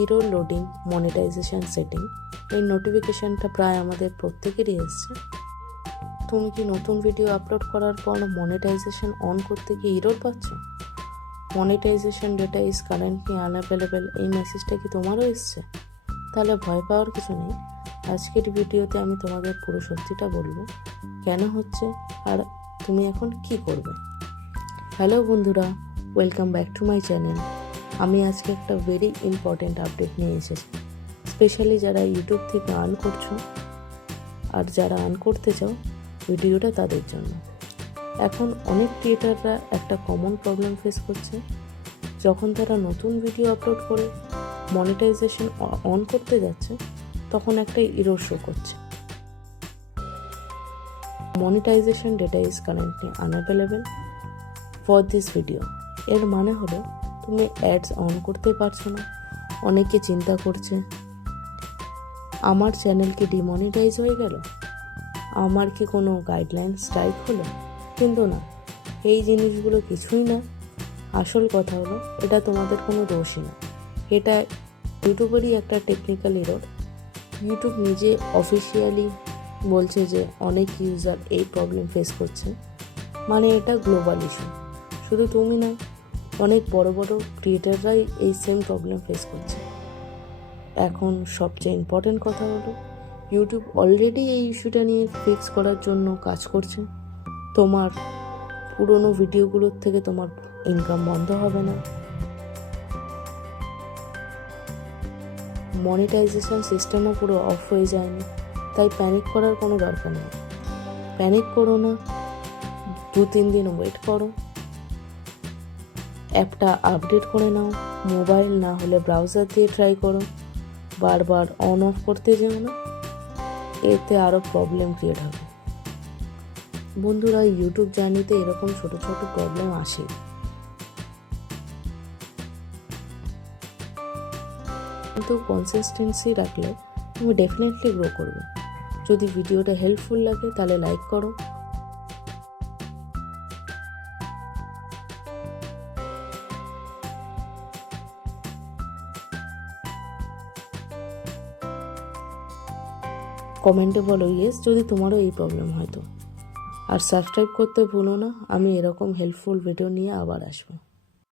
Error loading monetization setting, এই নোটিফিকেশানটা প্রায় আমাদের প্রত্যেকেরই এসছে। তুমি কি নতুন ভিডিও আপলোড করার পর মনিটাইজেশন অন করতে গিয়ে এরর পাচ্ছ? Monetisation data is currently unavailable, এই মেসেজটা কি তোমারও এসছে? তাহলে ভয় পাওয়ার কিছু নেই। আজকের ভিডিওতে আমি তোমাদের পুরো সত্যিটা বলবো, কেন হচ্ছে আর তুমি এখন কি করবে। হ্যালো বন্ধুরা, welcome back to my channel. আমি আজকে একটা ভেরি ইম্পর্টেন্ট আপডেট নিয়ে এসেছি, স্পেশালি যারা ইউটিউব থেকে আর্ন করছো আর যারা আর্ন করতে চাও, ভিডিওটা তাদের জন্য। এখন অনেক ক্রিয়েটাররা একটা কমন প্রবলেম ফেস করছে, যখন তারা নতুন ভিডিও আপলোড করে মনিটাইজেশন অন করতে যাচ্ছে, তখন একটা এরর শো করছে, monetisation data is currently unavailable for this video. এর মানে হলো তুমি অ্যাডস অন করতে পারছো না। অনেকে চিন্তা করছে, আমার চ্যানেল কি ডিমনিটাইজ হয়ে গেল, আমার কি কোনো গাইডলাইন স্ট্রাইক হলো? কিন্তু না, এই জিনিসগুলো কিছুই না। আসল কথা হলো, এটা তোমাদের কোনো দোষই না, এটা ইউটিউবেরই একটা টেকনিক্যাল এরর। ইউটিউব নিজে অফিসিয়ালি বলছে যে অনেক ইউজার এই প্রবলেম ফেস করছে, মানে এটা গ্লোবাল ইস্যু। শুধু তুমি না, অনেক বড় বড় ক্রিয়েটাররাই এই সেম প্রবলেম ফেস করছে। এখন সবচেয়ে ইম্পর্টেন্ট কথা হলো, ইউটিউব অলরেডি এই ইস্যুটা নিয়ে ফিক্স করার জন্য কাজ করছে। তোমার পুরনো ভিডিওগুলোর থেকে তোমার ইনকাম বন্ধ হবে না। মনিটাইজেশন সিস্টেমও পুরো অফ হয়ে যায়নি, তাই প্যানিক করার কোনো দরকার নেই। প্যানিক করো না, 2-3 দিন ওয়েট করো, অ্যাপটা আপডেট করে নাও, মোবাইল না হলে ব্রাউজার দিয়ে ট্রাই করো, বারবার অন অফ করতে যেও না, এতে আরও প্রবলেম ক্রিয়েট হবে। বন্ধুরা, ইউটিউব জার্নিতে এরকম ছোট ছোট প্রবলেম আসে, কিন্তু কনসিস্টেন্সি রাখলে তুমি ডেফিনেটলি গ্রো করবে। যদি ভিডিওটা হেল্পফুল লাগে তাহলে লাইক করো, কমেন্টে বলো ইয়েস যদি তোমারও এই প্রবলেম হয় তো। আর সাবস্ক্রাইব করতে ভুলো না, আমি এরকম হেল্পফুল ভিডিও নিয়ে আবার আসবো।